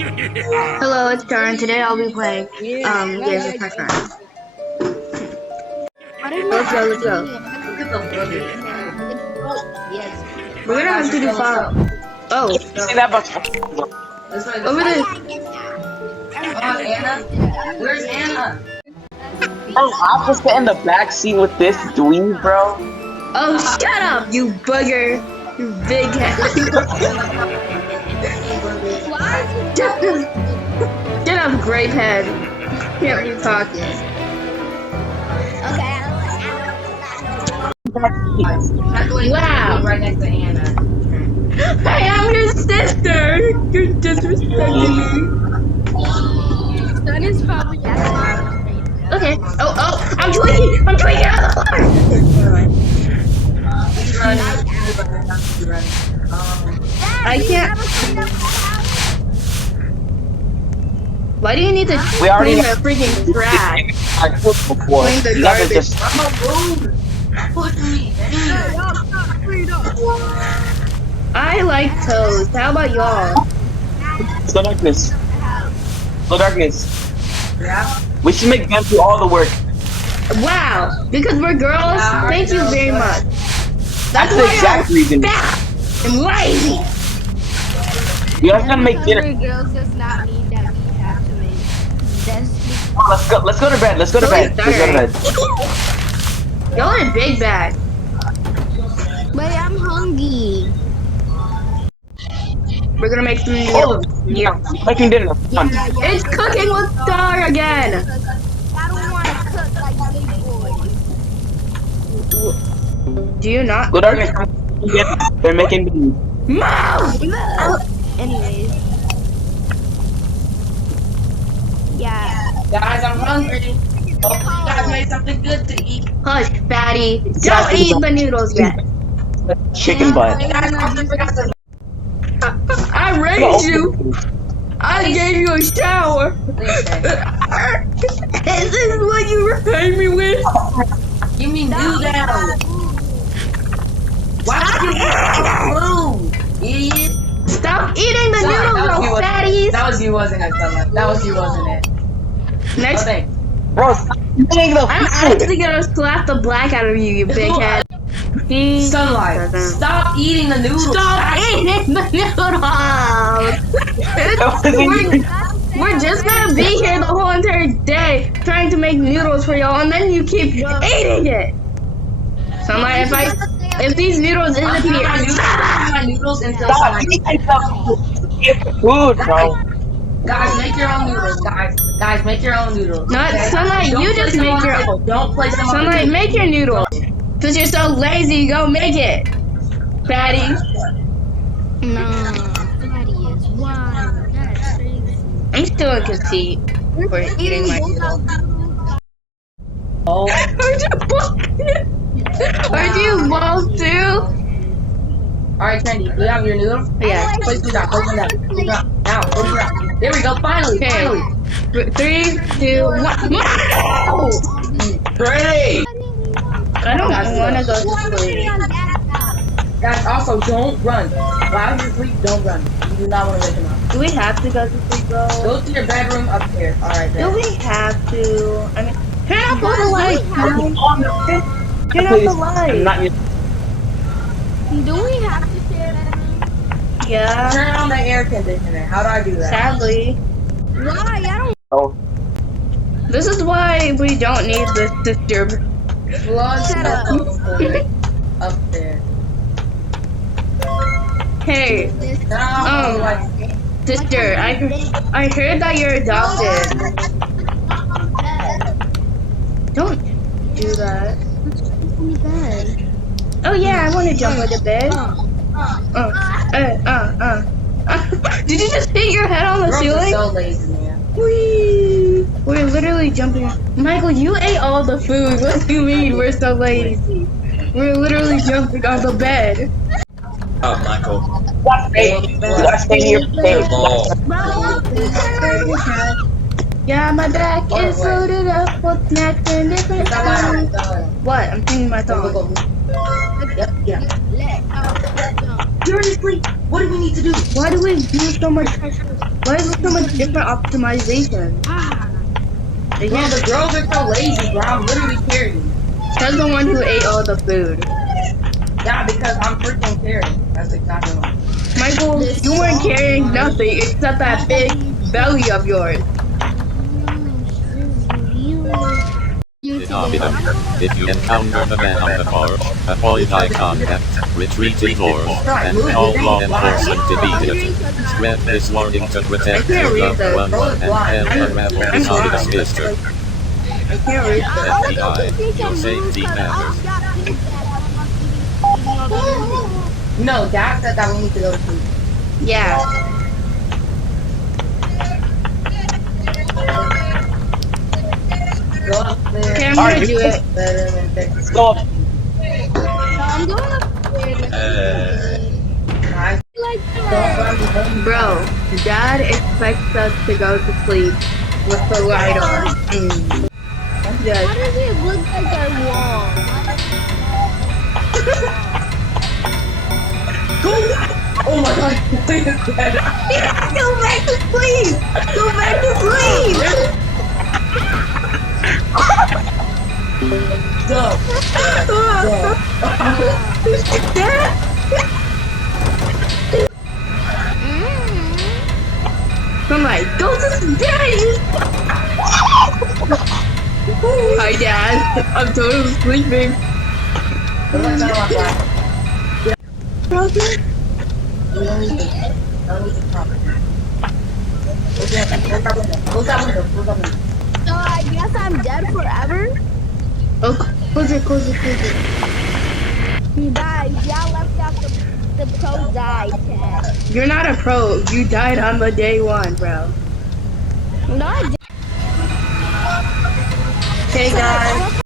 Hello, it's Darren. Today I'll be playing games with my friends. Let's go. We're gonna have to do 5. Oh, See that box? over there. Anna? Where's Anna? Bro, I was in the back seat with this dweeb, bro. Oh, shut up, you booger. You big head. Get up, grape head. Can't be talking. Wow. Right next to Anna. Hey, I'm your sister. You're disrespecting me. Sun is probably Okay. Oh, I'm tweaking out of the I can't. Why do you need to We already clean the freaking trash? I cooked before. Clean the You never garbage. just. I'm a rude. Push me. I like toast. How about y'all? Slow darkness. Slow darkness. Yeah. We should make them do all the work. Wow. Because we're girls? Thank you very much. That's the why exact I'm reason. fat and lazy. You guys gotta make dinner. Girls does not mean that we have to make. Let's go to bed. Let's go to bed. Y'all in big bag. But I'm hungry. We're gonna make some Oh, meals. making dinner. Come on. It's cooking with Star again. I don't want to cook like big boys. Do you not? Slow darkness. They're making beans. Mom! Anyways. Yeah. Guys, I'm hungry. Hope you guys made something good to eat. Hush, fatty. Don't eat the noodles yet. Chicken butt. I raised you. I gave you a shower. Is this what you repay me with? Give me noodles. Why would you food, idiot? Stop eating the Sorry, noodles, that was little you, fatties. That was you, wasn't it, Stella? That was you, wasn't it? Next, Okay. Bro, stop eating the I'm food. actually gonna slap the black out of you, you big head. Sunlight. Stop eating the noodles. Stop eating the noodles. We're just gonna be here the whole entire day trying to make noodles for y'all, and then you keep eating it. Sunlight, if these noodles disappear, My noodles until Stop sunlight. eating the food, bro. Guys, make your own noodles, guys. Guys, make your own noodles. not Sunlight. Don't You place just them make on the your table. Don't place them on the Sunlight. table. Make your noodles. Cause you're so lazy, go make it, fatty. No. Daddy is wild. That's crazy. I'm still in conceit for eating my noodles. Oh, Aren't you balls too? alright, Trendy. You have your noodles? Yeah. Place them down. Place them down. Place them down. Now, place them down. There we go. Finally. Okay. Finally. 3, 2, 1. No! Great. I don't want to go to sleep. Guys, also, don't run. While you're asleep, don't run. You do not want to wake them up. Do we have to go to sleep though? Go to your bedroom upstairs. Alright, Do then. we have to? I mean, turn off all the lights. Turn off the I'm lights. not your. Do we have to share that room? Yeah. Turn on the air conditioner. How do I do that? Sadly, Why? I don't. Oh, this is why we don't need this sister. Plug Shut up. upstairs. Hey, Turn on all the lights. sister, I heard that you're adopted. Don't do that. Oh yeah, I want to jump on the bed. Did you just hit your head on the Girls are ceiling? so lazy, man. Whee! We're literally jumping. Michael, you ate all the food. What do you mean we're so lazy? We're literally jumping on the bed. Oh, Michael. you gotta stay here. Ball. Yeah, my back is loaded up with snacks and different things. What? I'm singing my song. Yep, yeah. You're asleep. What do we need to do? Why do we do so much pressure? Why is there so much different optimization? They Bro, can't the girls are so lazy, bro. I'm literally carrying. tell the one who ate all the food. Yeah, because I'm freaking carrying. That's exactly why. Michael, you weren't carrying nothing except that big belly of yours. If you encounter the man on the porch, avoid eye contact, retreat indoors, and call law enforcement immediately. Spread this warning to protect I can't your read loved this. ones and help unravel I'm this ominous blind. mystery. I can't read this. FBI, your safety matters. No, Dad said that we need to go to sleep. Yeah. Go upstairs. Okay, I'm Alright, gonna do you it. Better than let's go. I'm going upstairs. Guys, Like don't run home. Bro, Dad expects us to go to sleep with the light on. Yes. How does it look like our wall? Go! Oh my god, please dead. Go back to sleep! Go back to sleep! Go. Dad? I'm like, go to sleep! Hi, Dad. I'm totally sleeping. We're gonna turn on that. Brother? We don't need to. I don't need to talk. Close that window. Close that window. Close that window. So I guess I'm dead forever? Oh, close it. Guys, y'all left out the pro died tag. You're not a pro. You died on the day one, bro. No, I didn't. Hey, guys.